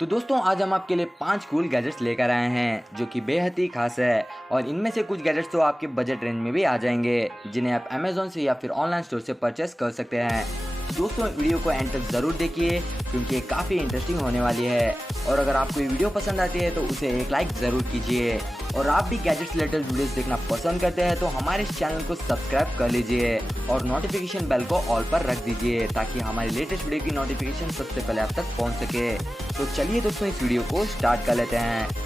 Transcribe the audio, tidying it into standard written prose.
तो दोस्तों आज हम आपके लिए 5 कूल गैजेट्स लेकर आए हैं जो कि बेहद ही खास है और इनमें से कुछ गैजेट्स तो आपके बजट रेंज में भी आ जाएंगे जिन्हें आप अमेज़न से या फिर ऑनलाइन स्टोर से परचेस कर सकते हैं। दोस्तों वीडियो को एंड तक ज़रूर देखिए क्योंकि ये काफ़ी इंटरेस्टिंग होने वाली है और अगर आपको ये वीडियो पसंद आती है तो उसे एक लाइक ज़रूर कीजिए और आप भी गैजेट्स रिलेटेड वीडियोस देखना पसंद करते हैं तो हमारे इस चैनल को सब्सक्राइब कर लीजिए और नोटिफिकेशन बेल को ऑल पर रख दीजिए ताकि हमारी लेटेस्ट वीडियो की नोटिफिकेशन सबसे पहले आप तक पहुंच सके। तो चलिए दोस्तों इस वीडियो को स्टार्ट कर लेते हैं।